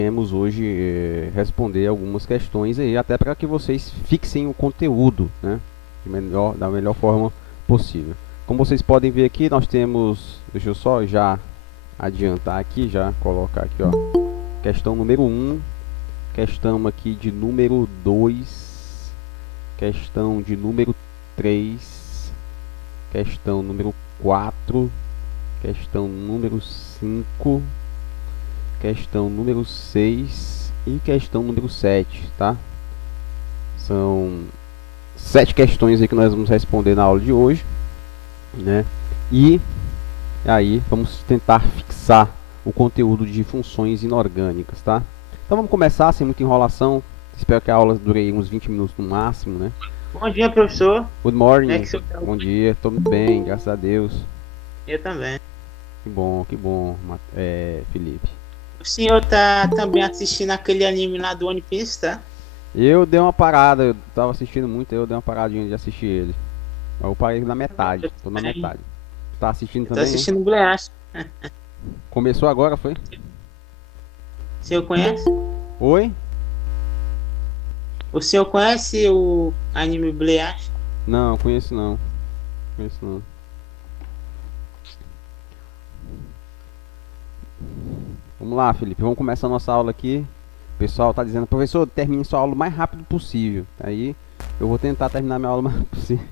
Iremos hoje responder algumas questões aí, até para que vocês fixem o conteúdo, né, da melhor forma possível. Como vocês podem ver aqui, nós temos, deixa eu só já adiantar aqui, já colocar aqui, ó, questão número 1, questão aqui de número 2, questão de número 3, questão número 4, questão número 5, questão número 6 e questão número 7, tá? São 7 questões aí que nós vamos responder na aula de hoje, né? E aí vamos tentar fixar o conteúdo de funções inorgânicas, tá? Então vamos começar sem muita enrolação. Espero que a aula dure uns 20 minutos no máximo, né? Bom dia, professor. Good morning. Como é que o senhor tá? Bom dia, tô muito bem, graças a Deus. Eu também. Que bom, Felipe. O senhor tá também assistindo aquele anime lá do One Piece, tá? Eu dei uma parada, eu tava assistindo muito, eu dei uma paradinha de assistir ele. Eu parei na metade, tô na metade. Tá assistindo Eu tô também, hein? assistindo o Bleach. Começou agora, foi? O senhor conhece? Oi? O senhor conhece o anime Bleach? Não, conheço não. Conheço não. Vamos lá, Felipe, vamos começar a nossa aula aqui. O pessoal tá dizendo, professor, termine sua aula o mais rápido possível. Aí eu vou tentar terminar minha aula o mais rápido possível.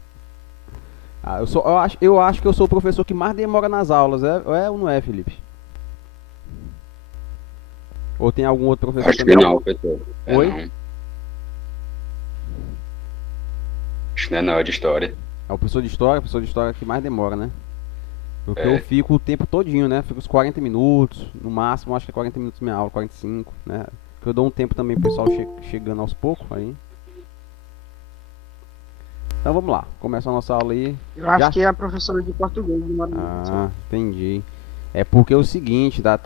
Eu acho que eu sou o professor que mais demora nas aulas, é ou não é, Felipe? Ou tem algum outro professor Acho que também? não, professor. Oi? Não. Acho que não é de história. É o professor de história que mais demora, né? Porque eu É, fico o tempo todinho, né? Fico os 40 minutos, no máximo, acho que é 40 minutos minha aula, 45, né? Porque eu dou um tempo também pro pessoal chegando aos poucos aí. Então vamos lá, começa a nossa aula aí. Eu acho Já? que é a professora de português de Maranhão. Ah, entendi. É porque é o seguinte, já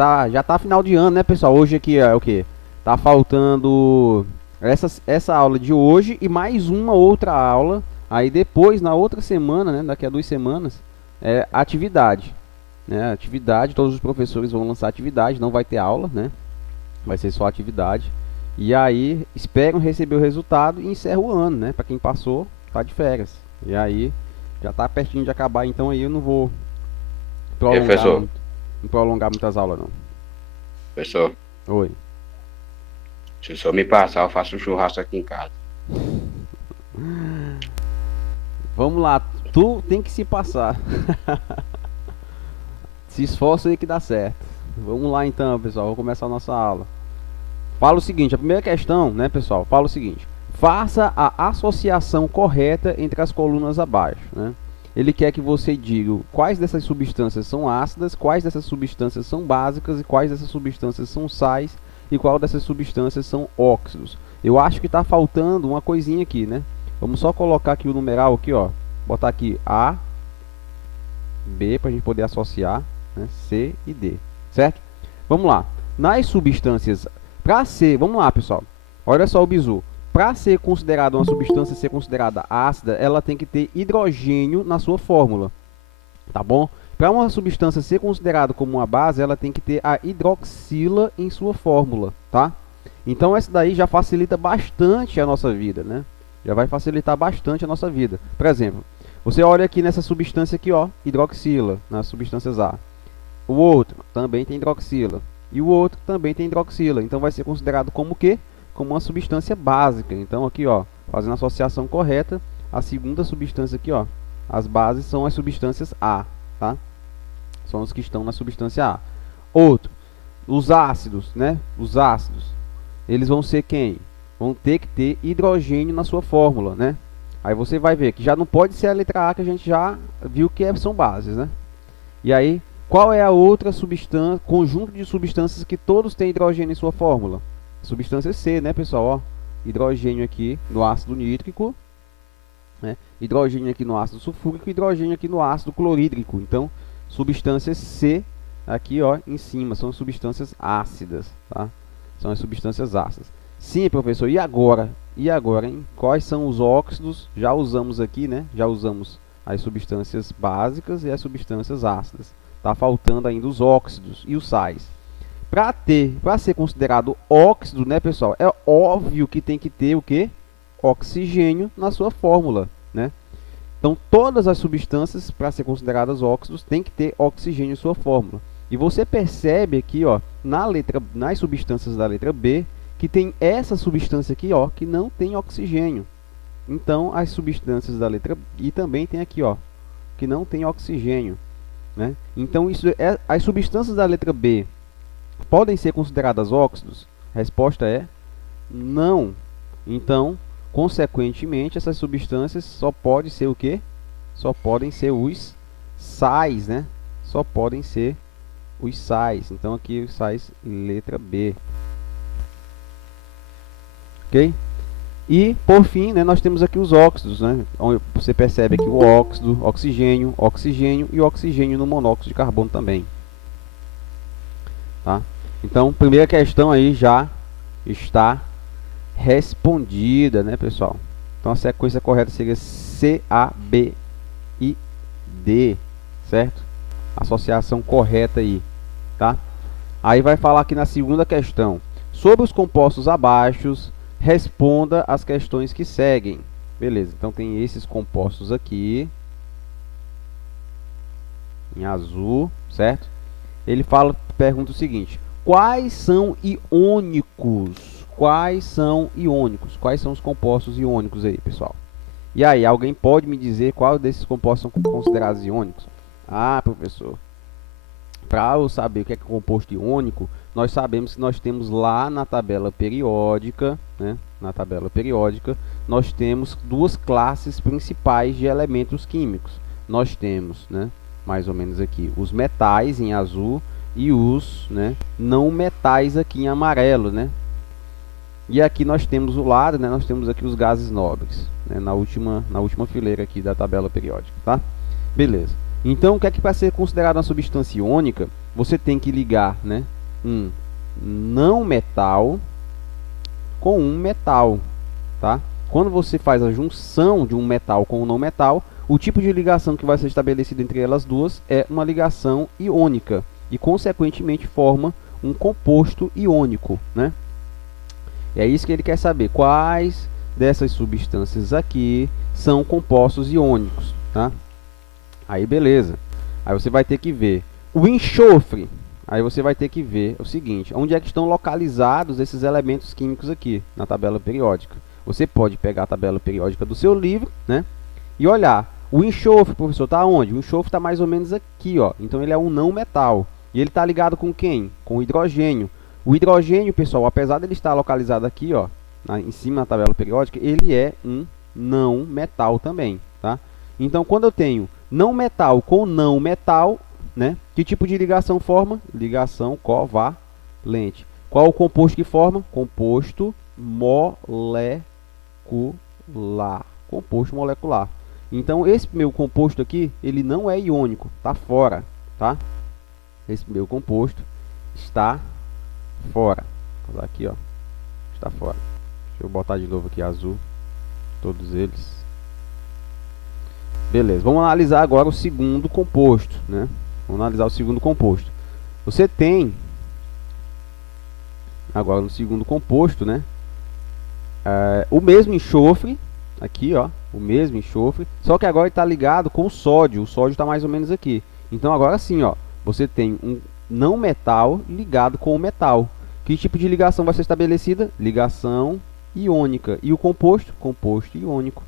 tá final de ano, né, pessoal? Hoje aqui é o quê? Tá faltando essa aula de hoje e mais uma outra aula. Aí depois, na outra semana, né, daqui a 2 semanas, é atividade. Né? Atividade, todos os professores vão lançar atividade, não vai ter aula, né? Vai ser só atividade. E aí esperam receber o resultado e encerra o ano, né? Para quem passou, tá de férias. E aí já tá pertinho de acabar, então aí eu não vou prolongar professor, muito, não prolongar muitas aulas não. professor, Oi. se o senhor me passar, eu faço um churrasco aqui em casa. Vamos lá, tu tem que se passar. Se esforça aí que dá certo. Vamos lá então, pessoal, vou começar a nossa aula. Fala o seguinte, a primeira questão, né, pessoal, fala o seguinte: faça a associação correta entre as colunas abaixo, né? Ele quer que você diga quais dessas substâncias são ácidas, quais dessas substâncias são básicas e quais dessas substâncias são sais e qual dessas substâncias são óxidos. Eu acho que está faltando uma coisinha aqui, né? Vamos só colocar aqui o numeral aqui, ó. Botar aqui A, B para a gente poder associar, né? C e D, certo? Vamos lá. Nas substâncias, para ser, vamos lá, pessoal. Olha só o bizu. Para ser considerada uma substância ser considerada ácida, ela tem que ter hidrogênio na sua fórmula, tá bom? Para uma substância ser considerada como uma base, ela tem que ter a hidroxila em sua fórmula, tá? Então essa daí já facilita bastante a nossa vida, né? Já vai facilitar bastante a nossa vida. Por exemplo, você olha aqui nessa substância aqui, ó, hidroxila, nas substâncias A. O outro também tem hidroxila. E o outro também tem hidroxila. Então vai ser considerado como o quê? Como uma substância básica. Então aqui, ó, fazendo a associação correta, a segunda substância aqui, ó, as bases são as substâncias A, tá? São os que estão na substância A. Outro, os ácidos, né? Os ácidos, eles vão ser quem? Vão ter que ter hidrogênio na sua fórmula, né? Aí você vai ver que já não pode ser a letra A, que a gente já viu que são bases, né? E aí, qual é a outra substância, conjunto de substâncias que todos têm hidrogênio em sua fórmula? Substância C, né, pessoal? Ó, hidrogênio aqui no ácido nítrico, né? Hidrogênio aqui no ácido sulfúrico, hidrogênio aqui no ácido clorídrico. Então, substância C aqui, ó, em cima, são substâncias ácidas, tá? São as substâncias ácidas. Sim, professor, e agora? E agora, hein? Quais são os óxidos? Já usamos aqui, né? Já usamos as substâncias básicas e as substâncias ácidas. Tá faltando ainda os óxidos e os sais. Para ser considerado óxido, né, pessoal? É óbvio que tem que ter o quê? Oxigênio na sua fórmula, né? Então, todas as substâncias, para ser consideradas óxidos, tem que ter oxigênio em sua fórmula. E você percebe aqui, ó, nas substâncias da letra B, que tem essa substância aqui, ó, que não tem oxigênio. Então, as substâncias da letra I também tem aqui, ó, que não tem oxigênio, né? Então, as substâncias da letra B podem ser consideradas óxidos? A resposta é não. Então, consequentemente, essas substâncias só podem ser o quê? Só podem ser os sais, né? Só podem ser os sais. Então, aqui os sais, letra B. Ok? E, por fim, né, nós temos aqui os óxidos, né? Você percebe aqui o óxido, oxigênio, oxigênio e oxigênio no monóxido de carbono também. Tá? Então, primeira questão aí já está respondida, né, pessoal? Então, a sequência correta seria C, A, B e D, certo? Associação correta aí, tá? Aí vai falar aqui na segunda questão. Sobre os compostos abaixo, responda as questões que seguem. Beleza, então tem esses compostos aqui, em azul, certo? Ele pergunta o seguinte: quais são iônicos? Quais são iônicos? Quais são os compostos iônicos aí, pessoal? E aí, alguém pode me dizer qual desses compostos são considerados iônicos? Ah, professor, para eu saber o que é composto iônico, nós sabemos que nós temos lá na tabela periódica, né? Na tabela periódica, nós temos duas classes principais de elementos químicos. Nós temos, né, mais ou menos aqui, os metais em azul e os, né, não metais aqui em amarelo, né? E aqui nós temos o lado, né, nós temos aqui os gases nobres, né, na última fileira aqui da tabela periódica, tá? Beleza. Então, o que é que para ser considerado uma substância iônica, você tem que ligar, né, um não metal com um metal, tá? Quando você faz a junção de um metal com um não metal, o tipo de ligação que vai ser estabelecido entre elas duas é uma ligação iônica e, consequentemente, forma um composto iônico, né? E é isso que ele quer saber. Quais dessas substâncias aqui são compostos iônicos, tá? Aí, beleza. Aí você vai ter que ver o enxofre. Aí você vai ter que ver o seguinte: onde é que estão localizados esses elementos químicos aqui na tabela periódica? Você pode pegar a tabela periódica do seu livro, né, e olhar. O enxofre, professor, está onde? O enxofre está mais ou menos aqui, ó. Então ele é um não metal. E ele está ligado com quem? Com o hidrogênio. O hidrogênio, pessoal, apesar de ele estar localizado aqui, ó, em cima da tabela periódica, ele é um não metal também, tá? Então, quando eu tenho não metal com não metal, né, que tipo de ligação forma? Ligação covalente. Qual o composto que forma? Composto molecular. Composto molecular. Então, esse meu composto aqui, ele não é iônico, está fora, tá? Esse meu composto está fora. Vou dar aqui, ó, está fora. Deixa eu botar de novo aqui azul, todos eles. Beleza, vamos analisar agora o segundo composto, né? Vamos analisar o segundo composto. Você tem, agora no segundo composto, né, o mesmo enxofre, aqui, ó, o mesmo enxofre, só que agora está ligado com o sódio está mais ou menos aqui. Então agora sim, ó, você tem um não metal ligado com o metal. Que tipo de ligação vai ser estabelecida? Ligação iônica. E o composto? Composto iônico.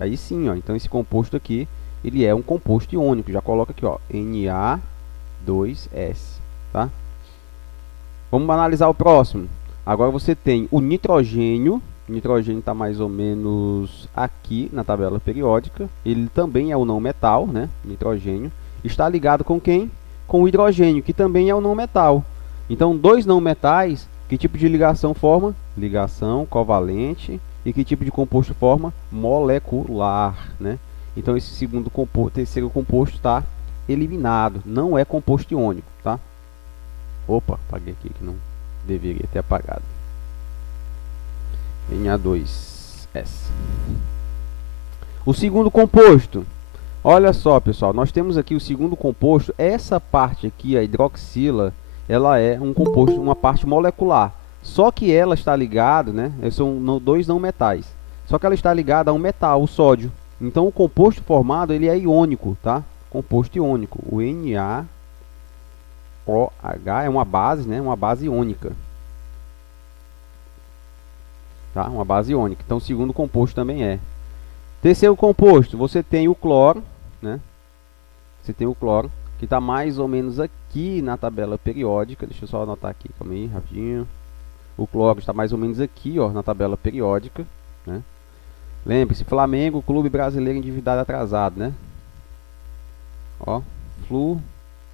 Aí sim, ó, então esse composto aqui, ele é um composto iônico. Já coloca aqui, ó, Na2S, tá? Vamos analisar o próximo. Agora você tem o nitrogênio. O nitrogênio está mais ou menos aqui na tabela periódica. Ele também é o não metal, né? Nitrogênio. Está ligado com quem? Com o hidrogênio, que também é um não metal. Então, dois não metais, que tipo de ligação forma? Ligação covalente. E que tipo de composto forma? Molecular, né? Então, esse segundo composto, terceiro composto está eliminado. Não é composto iônico, tá? Opa, apaguei aqui que não deveria ter apagado. Na2S. O segundo composto. Olha só, pessoal, nós temos aqui o segundo composto. Essa parte aqui, a hidroxila, ela é um composto, uma parte molecular. Só que ela está ligada, né? São dois não metais. Só que ela está ligada a um metal, o sódio. Então o composto formado ele é iônico, tá? Composto iônico. O NaOH é uma base, né? Uma base iônica. Tá? Uma base iônica. Então o segundo composto também é. Terceiro composto, você tem o cloro, né? Você tem o cloro, que está mais ou menos aqui na tabela periódica. Deixa eu só anotar aqui, calma aí, rapidinho. O cloro está mais ou menos aqui, ó, na tabela periódica, né? Lembre-se, Flamengo, Clube Brasileiro Endividado Atrasado, né? Ó, Flu,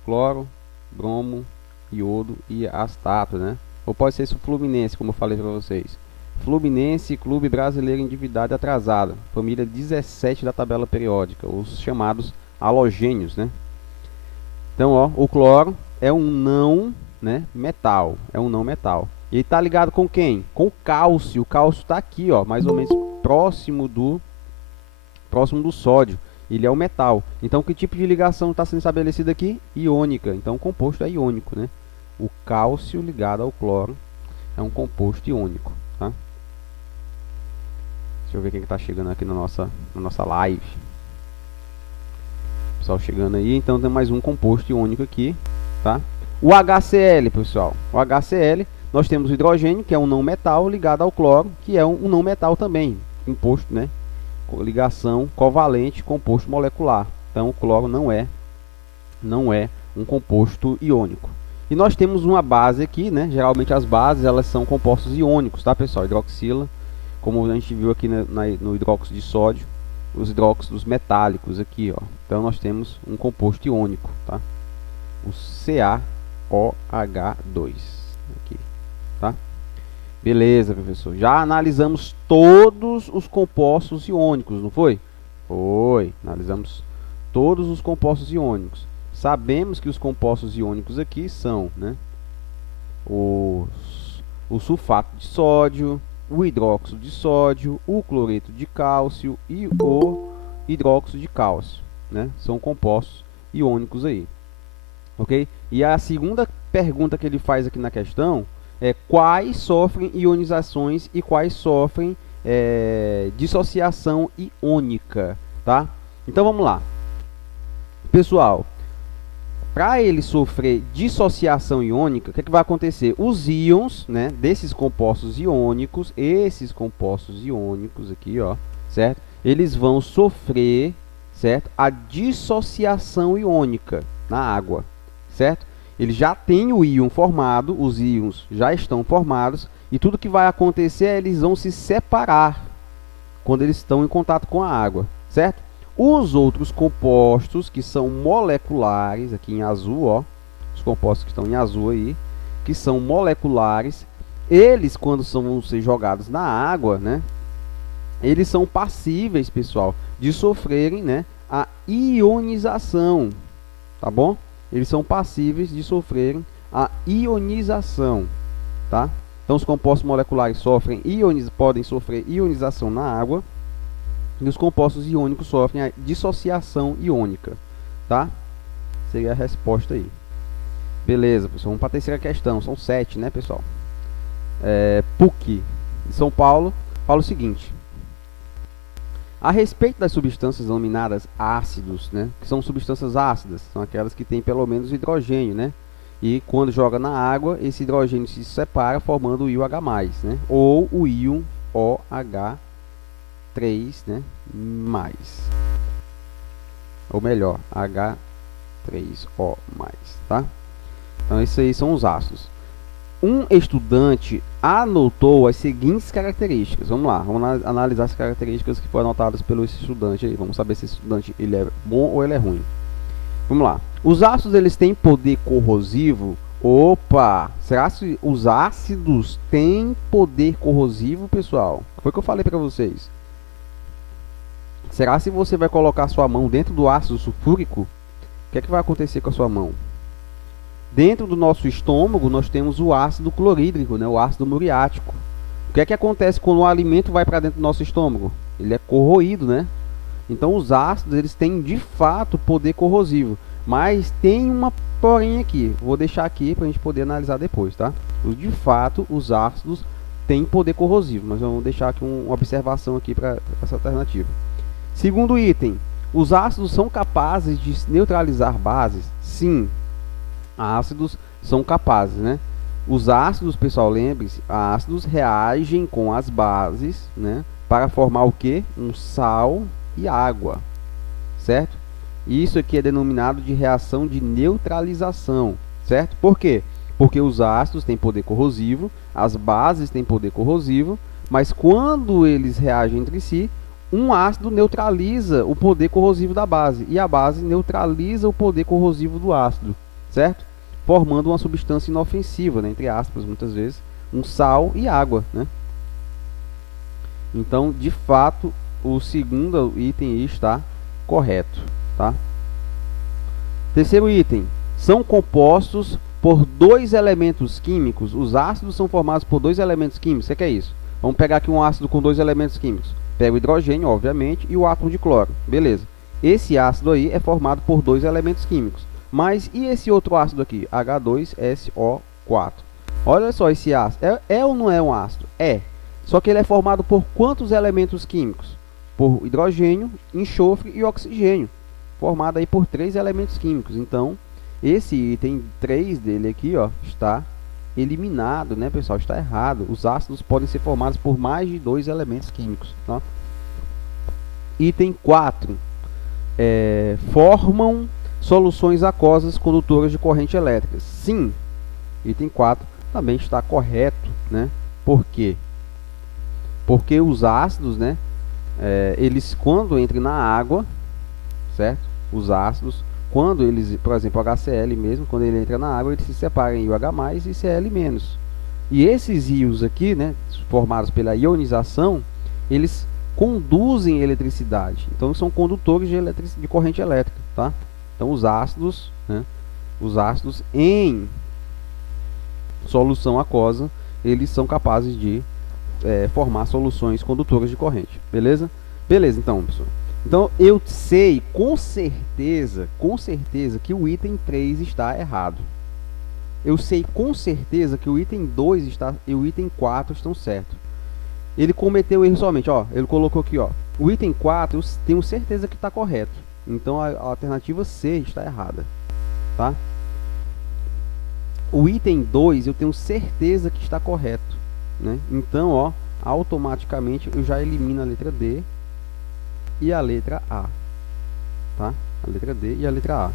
cloro, bromo, iodo e astato, né? Ou pode ser isso Fluminense, como eu falei para vocês. Fluminense, Clube Brasileiro Endividado Atrasado, família 17 da tabela periódica, os chamados halogênios, né? Então, ó, o cloro é um não, né, metal, é um não metal. E está ligado com quem? Com o cálcio. O cálcio está aqui, ó, mais ou menos próximo do sódio. Ele é um metal. Então, que tipo de ligação está sendo estabelecida aqui? Iônica. Então, o composto é iônico, né? O cálcio ligado ao cloro é um composto iônico, tá? Deixa eu ver quem está chegando aqui na nossa live. Pessoal chegando aí. Então, tem mais um composto iônico aqui, tá? O HCl, pessoal. O HCl, nós temos o hidrogênio, que é um não metal, ligado ao cloro, que é um não metal também. Composto, né? Ligação covalente, composto molecular. Então, o cloro não é um composto iônico. E nós temos uma base aqui, né? Geralmente as bases elas são compostos iônicos, tá, pessoal? Hidroxila, como a gente viu aqui no hidróxido de sódio, os hidróxidos metálicos aqui, ó. Então nós temos um composto iônico, tá? O CaOH2 aqui, tá? Beleza, professor. Já analisamos todos os compostos iônicos, não foi? Foi. Analisamos todos os compostos iônicos. Sabemos que os compostos iônicos aqui são, né, o sulfato de sódio, o hidróxido de sódio, o cloreto de cálcio e o hidróxido de cálcio, né? São compostos iônicos aí. Ok? E a segunda pergunta que ele faz aqui na questão é quais sofrem ionizações e quais sofrem dissociação iônica, tá? Então vamos lá. Pessoal, para ele sofrer dissociação iônica, o que, é que vai acontecer? Os íons, né, desses compostos iônicos, esses compostos iônicos aqui, ó, certo? Eles vão sofrer, certo, a dissociação iônica na água, certo? Ele já tem o íon formado, os íons já estão formados, e tudo que vai acontecer é eles vão se separar quando eles estão em contato com a água, certo? Os outros compostos que são moleculares, aqui em azul, ó, os compostos que estão em azul aí, que são moleculares, eles quando vão ser jogados na água, né, eles são passíveis, pessoal, de sofrerem, né, a ionização, tá bom? Eles são passíveis de sofrerem a ionização, tá? Então os compostos moleculares podem sofrer ionização na água. E os compostos iônicos sofrem a dissociação iônica, tá? Seria a resposta aí. Beleza, pessoal. Vamos para a terceira questão. São 7, né, pessoal? PUC de São Paulo fala o seguinte: a respeito das substâncias denominadas ácidos, né, que são substâncias ácidas, são aquelas que têm pelo menos hidrogênio, né? E quando joga na água, esse hidrogênio se separa formando o íon H+, né? Ou o íon OH3, né, mais, ou melhor, H3O+, tá? Então esses aí são os ácidos. Um estudante anotou as seguintes características. Vamos lá, vamos analisar as características que foram anotadas pelo estudante aí. Vamos saber se esse estudante ele é bom ou ele é ruim. Vamos lá. Os ácidos eles têm poder corrosivo? Opa! Será que os ácidos têm poder corrosivo, pessoal? Foi o que eu falei para vocês. Será se você vai colocar sua mão dentro do ácido sulfúrico, o que é que vai acontecer com a sua mão? Dentro do nosso estômago, nós temos o ácido clorídrico, né? O ácido muriático. O que é que acontece quando o alimento vai para dentro do nosso estômago? Ele é corroído, né? Então, os ácidos eles têm, de fato, poder corrosivo. Mas tem uma porém aqui, vou deixar aqui para a gente poder analisar depois, tá? De fato, os ácidos têm poder corrosivo, mas vamos deixar aqui uma observação aqui para essa alternativa. Segundo item, os ácidos são capazes de neutralizar bases? Sim, ácidos são capazes, né? Os ácidos, pessoal, lembre-se, ácidos reagem com as bases, né, para formar o que? Um sal e água, certo? Isso aqui é denominado de reação de neutralização, certo? Por quê? Porque os ácidos têm poder corrosivo, as bases têm poder corrosivo, mas quando eles reagem entre si, um ácido neutraliza o poder corrosivo da base e a base neutraliza o poder corrosivo do ácido, certo? Formando uma substância inofensiva, né, entre aspas, muitas vezes, um sal e água, né? Então, de fato, o segundo item está correto, tá? Terceiro item, são compostos por dois elementos químicos. Os ácidos são formados por dois elementos químicos. O que é isso? Vamos pegar aqui um ácido com dois elementos químicos. Pega o hidrogênio, obviamente, e o átomo de cloro. Beleza. Esse ácido aí é formado por dois elementos químicos. Mas e esse outro ácido aqui? H2SO4. Olha só esse ácido. É ou não é um ácido? É. Só que ele é formado por quantos elementos químicos? Por hidrogênio, enxofre e oxigênio. Formado aí por três elementos químicos. Então, esse item 3 dele aqui, ó, está eliminado, né, pessoal? Está errado. Os ácidos podem ser formados por mais de dois elementos químicos, tá? Item 4. Formam soluções aquosas condutoras de corrente elétrica. Sim, item 4 também está correto, né? Por quê? Porque os ácidos, né, eles quando entram na água, certo? Os ácidos, quando eles, por exemplo, o HCl mesmo, quando ele entra na água, eles se separam em OH+, e Cl-. E esses íons aqui, né, formados pela ionização, eles conduzem eletricidade. Então, são condutores de corrente elétrica, tá? Então, os ácidos, né, os ácidos em solução aquosa, eles são capazes de formar soluções condutoras de corrente, beleza? Beleza, então, pessoal. Então, eu sei com certeza que o item 3 está errado. Eu sei com certeza que o item 2 e o item 4 estão certos. Ele cometeu erro somente, ó, ele colocou aqui, ó, o item 4 eu tenho certeza que está correto. Então, a alternativa C está errada, tá? O item 2 eu tenho certeza que está correto, né? Então, ó, automaticamente eu já elimino a letra D e a letra A, tá? A letra D e a letra A.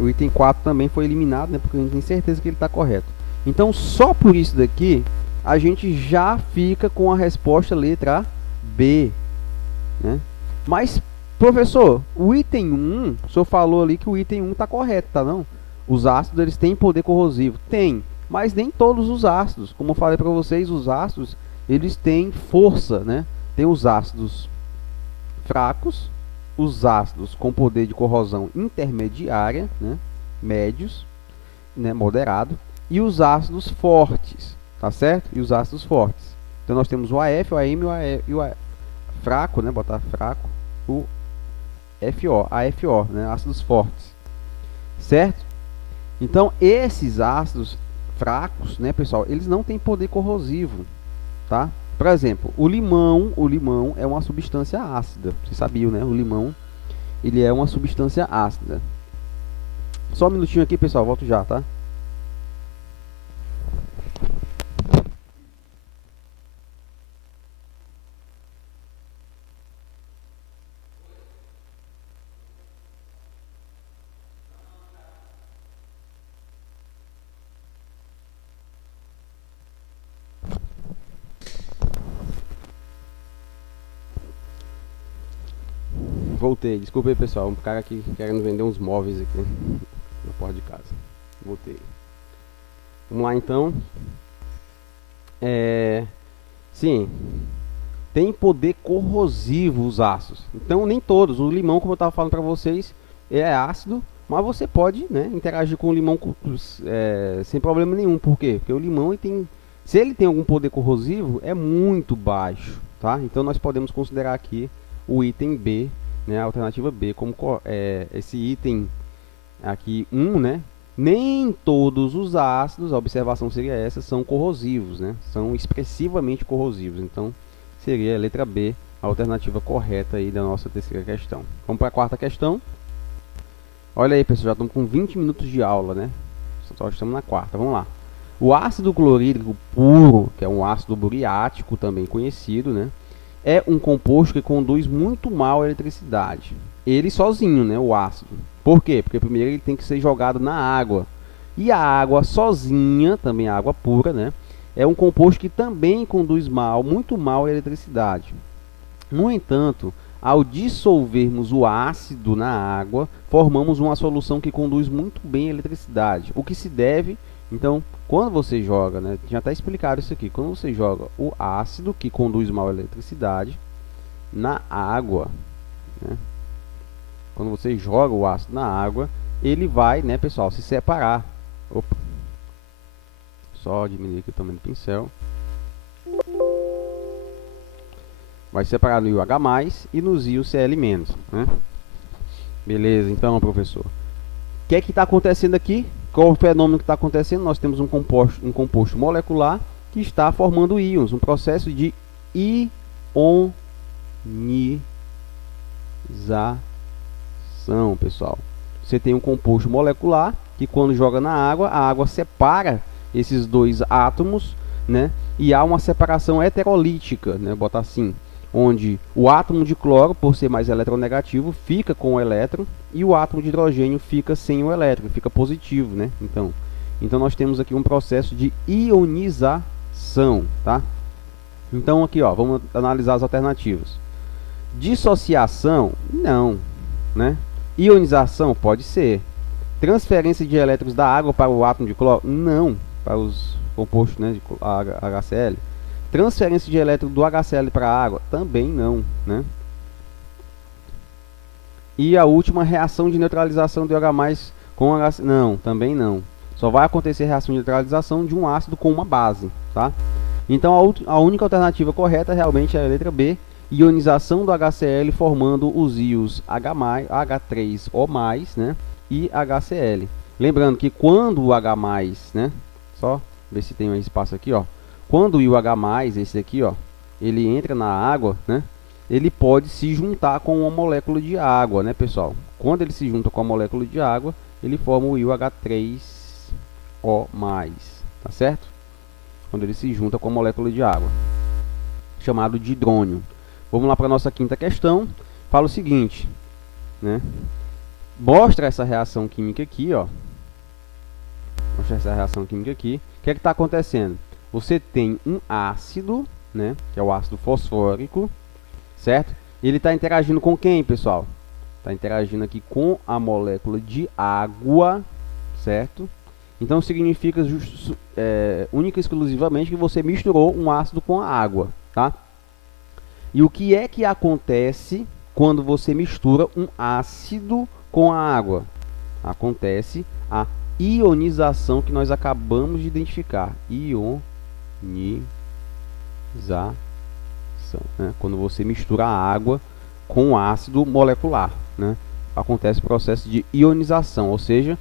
O item 4 também foi eliminado, né? Porque a gente tem certeza que ele está correto. Então, só por isso daqui, a gente já fica com a resposta letra B, né? Mas, professor, o item 1, o senhor falou ali que o item 1 está correto, tá não? Os ácidos, eles têm poder corrosivo. Tem, mas nem todos os ácidos. Como eu falei para vocês, os ácidos, eles têm força, né? Tem os ácidos fracos, os ácidos com poder de corrosão intermediária, né, médios, né, moderado, e os ácidos fortes, tá certo? E os ácidos fortes. Então nós temos o AF, o AM e o fraco, né, botar fraco, o FO, AFO, né, ácidos fortes, certo? Então esses ácidos fracos, né, pessoal, eles não têm poder corrosivo, tá? Por exemplo, o limão é uma substância ácida. Vocês sabiam, né? O limão, ele é uma substância ácida. Só um minutinho aqui, pessoal, volto já, tá? Voltei, desculpa aí, pessoal, um cara aqui querendo vender uns móveis aqui na porta de casa. Voltei. Vamos lá, então. Sim, tem poder corrosivo os ácidos. Então, nem todos. O limão, como eu estava falando para vocês, é ácido, mas você pode, né, interagir com o limão sem problema nenhum. Por quê? Porque o limão, se ele tem algum poder corrosivo, é muito baixo, tá? Então, nós podemos considerar aqui o item B né, a alternativa B, como esse item aqui 1, né, nem todos os ácidos, a observação seria essa, são corrosivos, né, são expressivamente corrosivos. Então, seria a letra B, a alternativa correta aí da nossa terceira questão. Vamos para a quarta questão. Olha aí, pessoal, já estamos com 20 minutos de aula, né? Só estamos na quarta, vamos lá. O ácido clorídrico puro, que é um ácido muriático, também conhecido, né? É um composto que conduz muito mal a eletricidade. Ele sozinho, né? O ácido. Por quê? Porque primeiro ele tem que ser jogado na água. E a água sozinha, também a água pura, né? É um composto que também conduz muito mal a eletricidade. No entanto, ao dissolvermos o ácido na água, formamos uma solução que conduz muito bem a eletricidade. O que se deve, então, quando você joga, né, já está explicado isso aqui, quando você joga o ácido, que conduz mal a eletricidade, na água, né, quando você joga o ácido na água, ele vai, né, pessoal, se separar. Opa. Só diminuir aqui o tamanho do pincel. Vai separar no IOH+, e nos íons Cl-, né? Beleza, então, professor. O que é que está acontecendo aqui? Qual o fenômeno que está acontecendo? Nós temos um composto molecular que está formando íons, um processo de ionização, pessoal. Você tem um composto molecular que, quando joga na água, a água separa esses dois átomos, né? E há uma separação heterolítica, né? Botar assim, onde o átomo de cloro, por ser mais eletronegativo, fica com o elétron, e o átomo de hidrogênio fica sem o elétron, fica positivo, né? Então nós temos aqui um processo de ionização, tá? Então aqui, ó, vamos analisar as alternativas. Dissociação, não, né? Ionização, pode ser. Transferência de elétrons da água para o átomo de cloro, não, para os compostos, né, de HCl. Transferência de elétrons do HCl para a água, também não, né? E a última, reação de neutralização do OH+ com HCl, não, também não. Só vai acontecer reação de neutralização de um ácido com uma base, tá? Então a única alternativa correta realmente é a letra B, ionização do HCl formando os íons H3O+, né, e HCl. Lembrando que quando o H+, né, só ver se tem um espaço aqui, ó. Quando o IOH+, esse aqui, ó, ele entra na água, né, ele pode se juntar com uma molécula de água, né, pessoal? Quando ele se junta com a molécula de água, ele forma o IOH3O+, tá certo? Quando ele se junta com a molécula de água, chamado de hidrônio. Vamos lá para a nossa quinta questão. Fala o seguinte, né? Mostra essa reação química aqui, ó. Mostra essa reação química aqui. O que é que está acontecendo? Você tem um ácido, né, que é o ácido fosfórico, certo? Ele está interagindo com quem, pessoal? Está interagindo aqui com a molécula de água, certo? Então significa única e exclusivamente que você misturou um ácido com a água, tá? E o que é que acontece quando você mistura um ácido com a água? Acontece a ionização que nós acabamos de identificar. Ionização, né? Quando você mistura a água com ácido molecular, né? Acontece o processo de ionização, ou seja,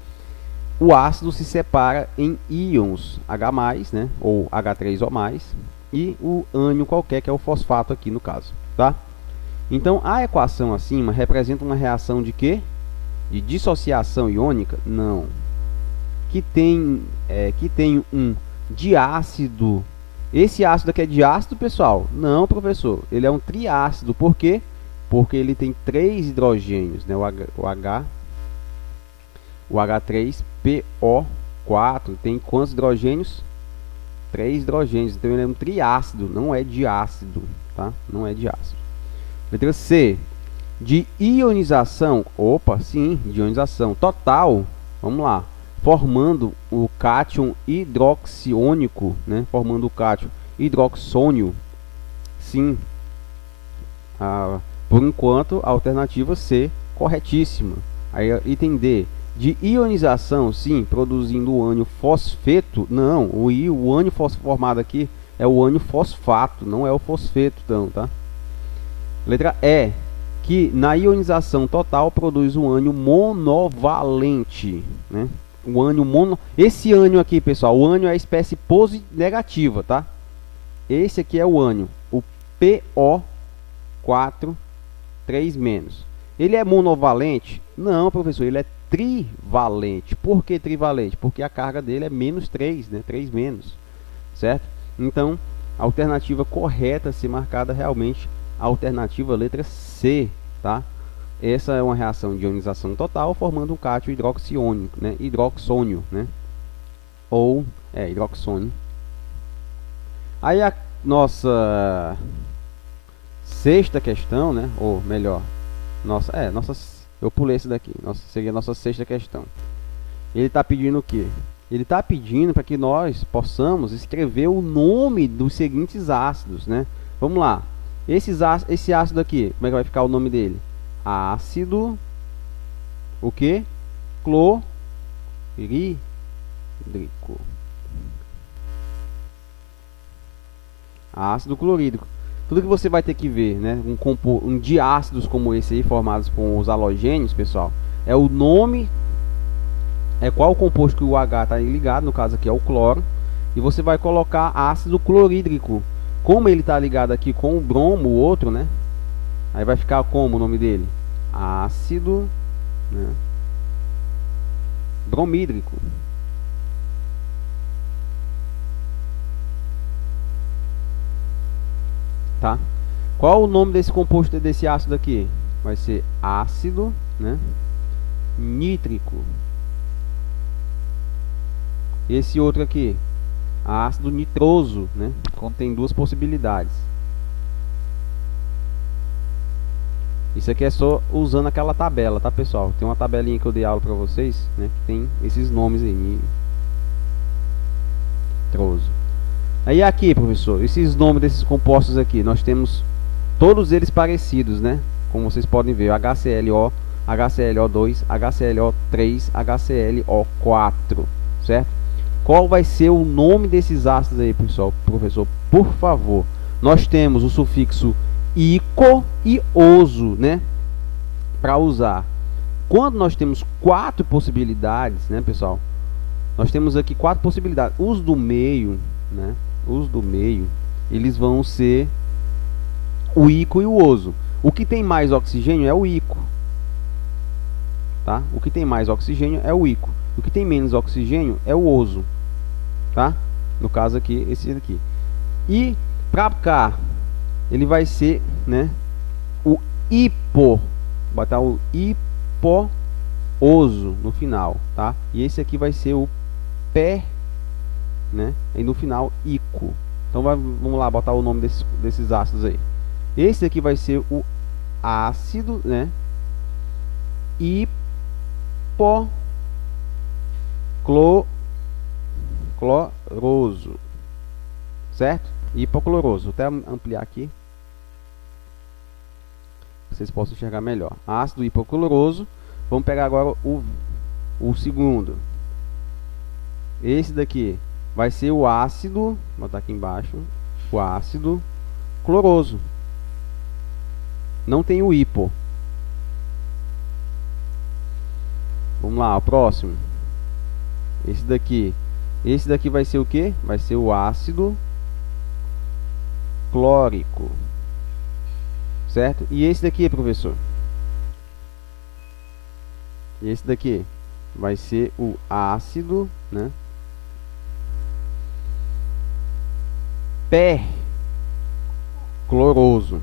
o ácido se separa em íons H+, né? Ou H3O+, e o ânion qualquer, que é o fosfato aqui no caso, tá? Então a equação acima representa uma reação de quê? De dissociação iônica? Não. Que tem um diácido. Esse ácido aqui é diácido, pessoal? Não, professor. Ele é um triácido. Por quê? Porque ele tem 3 hidrogênios, né? O H3PO4 tem quantos hidrogênios? 3 hidrogênios. Então ele é um triácido, não é diácido, tá? Não é diácido. Letra C. De ionização. Opa, sim, de ionização total. Vamos lá. Formando o cátion hidroxiônico, né? Formando o cátion hidroxônio. Sim. Por enquanto, a alternativa C, corretíssima. Aí, item D. De ionização, sim, produzindo o ânion fosfeto. Não, o ânion formado aqui é o ânion fosfato, não é o fosfeto, então, tá? Letra E. que na ionização total produz um ânion monovalente, né? O ânion Esse ânion aqui, pessoal, o ânion é a espécie negativa, tá? Esse aqui é o ânion, o PO4 3-. Ele é monovalente? Não, professor, ele é trivalente. Por que trivalente? Porque a carga dele é -3, né? 3-, certo? Então, a alternativa correta a ser marcada realmente a alternativa letra C, tá? Essa é uma reação de ionização total formando um cátion hidroxiônico, né? Hidroxônio, né? Ou hidroxônio. Aí a nossa sexta questão, né? Ou melhor, eu pulei esse daqui. Seria a nossa sexta questão. Ele está pedindo o quê? Ele está pedindo para que nós possamos escrever o nome dos seguintes ácidos, né? Vamos lá. Esse ácido aqui, como é que vai ficar o nome dele? Ácido, o que? Clorídrico. Ácido clorídrico. Tudo que você vai ter que ver, né? Um diácidos como esse aí, formados com os halogênios, pessoal, é o nome, é qual o composto que o H está ligado, no caso aqui é o cloro, e você vai colocar ácido clorídrico. Como ele está ligado aqui com o bromo, o outro, né? Aí vai ficar como o nome dele? Ácido, né? Bromídrico. Tá? Qual o nome desse composto desse ácido aqui? Vai ser ácido, né? Nítrico. Esse outro aqui, ácido nitroso, né? Contém duas possibilidades. Isso aqui é só usando aquela tabela, tá, pessoal? Tem uma tabelinha que eu dei aula para vocês, né? Que tem esses nomes aí. Nitroso. Aí aqui, professor, esses nomes desses compostos aqui, nós temos todos eles parecidos, né? Como vocês podem ver, HClO, HClO2, HClO3, HClO4, certo? Qual vai ser o nome desses ácidos aí, pessoal? Professor, por favor. Nós temos o sufixo ico e oso, né? Para usar. Quando nós temos 4 possibilidades, né, pessoal? Nós temos aqui 4 possibilidades. Os do meio, né? Os do meio, eles vão ser o ico e o oso. O que tem mais oxigênio é o ico, tá? O que tem mais oxigênio é o ico. O que tem menos oxigênio é o oso, tá? No caso aqui, esse aqui. E para cá, ele vai ser, né, o hipo. Vou botar o hiposo no final, tá? E esse aqui vai ser o pé, né? E no final, ico. Então vamos lá botar o nome desses ácidos aí. Esse aqui vai ser o ácido, né? Hipocloroso, certo? Hipocloroso. Vou até ampliar aqui, vocês possam enxergar melhor. Ácido hipocloroso. Vamos pegar agora o segundo. Esse daqui vai ser o ácido, vou botar aqui embaixo, o ácido cloroso. Não tem o hipo. Vamos lá, o próximo. Esse daqui vai ser o que? Vai ser o ácido clórico, certo? E esse daqui, professor? E esse daqui vai ser o ácido, né? Percloroso.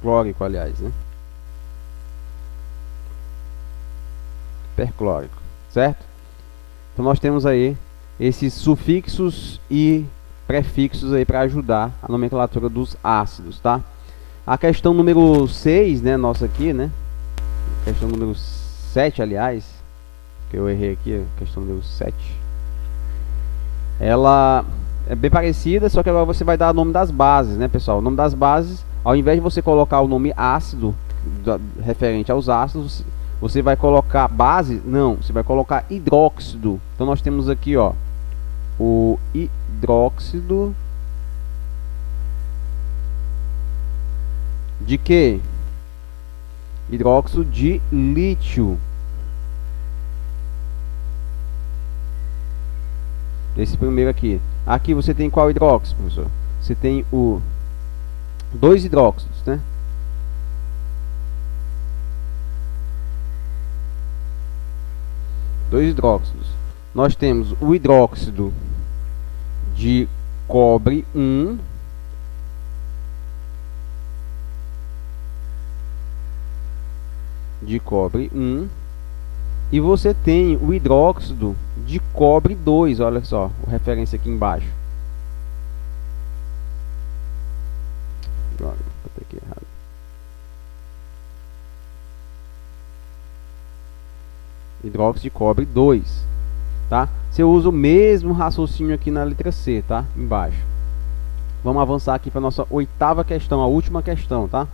Clórico, aliás, né? Perclórico, certo? Então nós temos aí esses sufixos e prefixos aí para ajudar a nomenclatura dos ácidos, tá? A questão número 6, né, nossa aqui, né? Questão número 7, aliás, que eu errei aqui, questão número 7. Ela é bem parecida, só que agora você vai dar o nome das bases, né, pessoal? O nome das bases, ao invés de você colocar o nome ácido referente aos ácidos, você vai colocar base, não, você vai colocar hidróxido. Então nós temos aqui, ó, o hidróxido De quê? Hidróxido de lítio. Esse primeiro aqui. Aqui você tem qual hidróxido, professor? Você tem o dois hidróxidos, né? Dois hidróxidos. Nós temos o hidróxido de cobre 1. De cobre 1. E você tem o hidróxido de cobre 2. Olha só, a referência aqui embaixo. Droga, botei aqui errado. Hidróxido de cobre 2. Tá? Você usa o mesmo raciocínio aqui na letra C, tá? Embaixo. Vamos avançar aqui para a nossa oitava questão, a última questão, tá?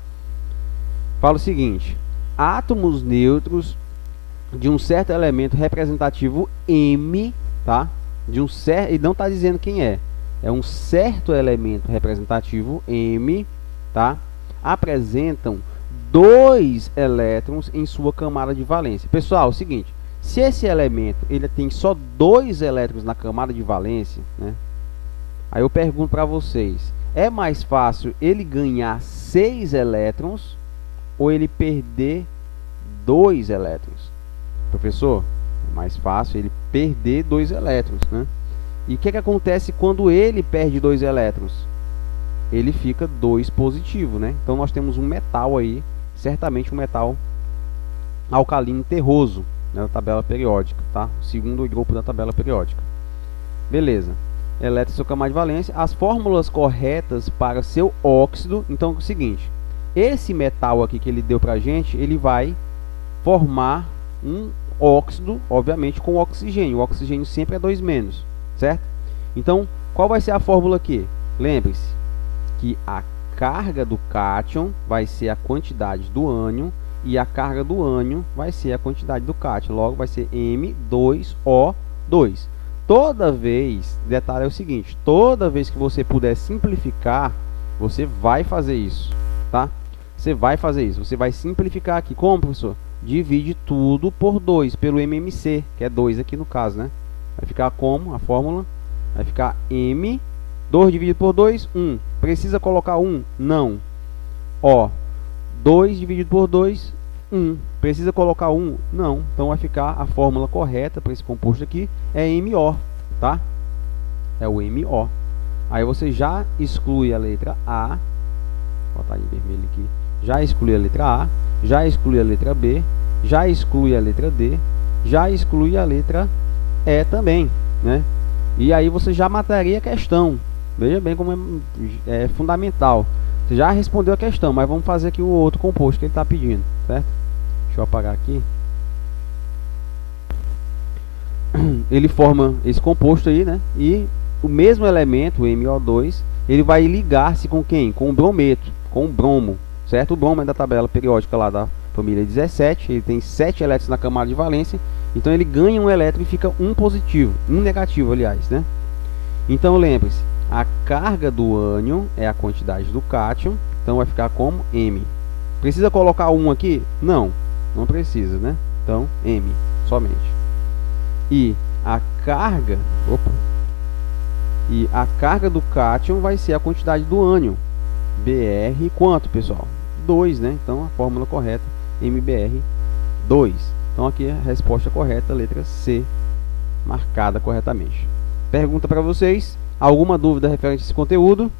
Fala o seguinte: átomos neutros de um certo elemento representativo M, tá? De um certo, e não está dizendo quem é. É um certo elemento representativo M, tá? Apresentam 2 elétrons em sua camada de valência. Pessoal, é o seguinte: se esse elemento ele tem só 2 elétrons na camada de valência, né? Aí eu pergunto para vocês, é mais fácil ele ganhar 6 elétrons ou ele perder 2 elétrons? Professor, é mais fácil ele perder 2 elétrons, né? E o que acontece quando ele perde 2 elétrons? Ele fica 2 positivo, né? Então nós temos um metal aí, certamente um metal alcalino terroso, né, na tabela periódica, tá? O segundo grupo da tabela periódica. Beleza. Elétron em sua camada de valência. As fórmulas corretas para seu óxido. Então é o seguinte: esse metal aqui que ele deu pra gente, ele vai formar um óxido, obviamente, com oxigênio. O oxigênio sempre é 2-, certo? Então, qual vai ser a fórmula aqui? Lembre-se que a carga do cátion vai ser a quantidade do ânion e a carga do ânion vai ser a quantidade do cátion. Logo, vai ser M2O2. Toda vez, detalhe é o seguinte, toda vez que você puder simplificar, você vai fazer isso, tá? Você vai fazer isso, você vai simplificar aqui. Como, professor? Divide tudo por 2, pelo MMC, que é 2 aqui no caso, né? Vai ficar como? A fórmula vai ficar M, 2 dividido por 2, 1. Precisa colocar 1? Não. Ó, 2 dividido por 2, 1. Precisa colocar 1? Não. Então vai ficar a fórmula correta para esse composto aqui é MO, tá? É o MO. Aí você já exclui a letra A. Vou botar em vermelho aqui. Já exclui a letra A, já exclui a letra B, já exclui a letra D, já exclui a letra E também, né? E aí você já mataria a questão. Veja bem como é fundamental. Você já respondeu a questão, mas vamos fazer aqui o outro composto que ele está pedindo, certo? Deixa eu apagar aqui. Ele forma esse composto aí, né? E o mesmo elemento, o MO2, ele vai ligar-se com quem? Com o brometo, com o bromo, certo? O bromo é da tabela periódica lá da família 17, ele tem 7 elétrons na camada de valência, então ele ganha um elétron e fica um positivo, um negativo, aliás, né? Então lembre-se, a carga do ânion é a quantidade do cátion, então vai ficar como M. Precisa colocar 1 aqui? Não, não precisa, né? Então M, somente. E a carga, e a carga do cátion vai ser a quantidade do ânion, Br, quanto, pessoal? 2, né? Então a fórmula correta, MBr 2. Então aqui a resposta correta, letra C, marcada corretamente. Pergunta para vocês, alguma dúvida referente a esse conteúdo?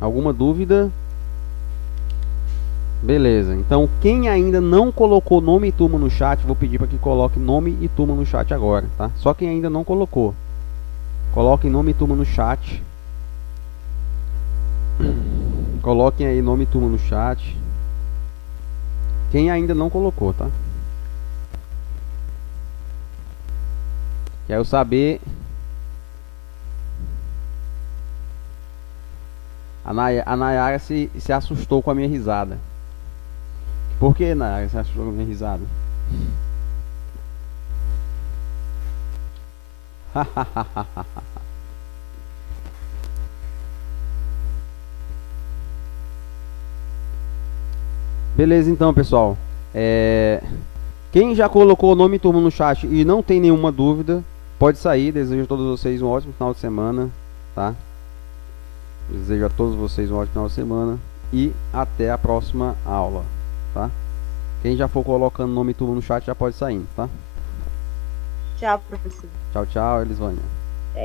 Alguma dúvida? Beleza, então quem ainda não colocou nome e turma no chat, vou pedir para que coloque nome e turma no chat agora, tá? Só quem ainda não colocou, coloquem nome e turma no chat. Coloquem aí nome e turma no chat. Quem ainda não colocou, tá? Quero saber. A Nayara se assustou com a minha risada. Por que, Nayara, se assustou com a minha risada? Beleza, então, pessoal. Quem já colocou o nome e turma no chat e não tem nenhuma dúvida, pode sair. Desejo a todos vocês um ótimo final de semana, tá? Desejo a todos vocês um ótimo final de semana e até a próxima aula, tá? Quem já for colocando nome e turma no chat já pode sair, tá? Tchau, professor. Tchau, tchau, Elisvânia.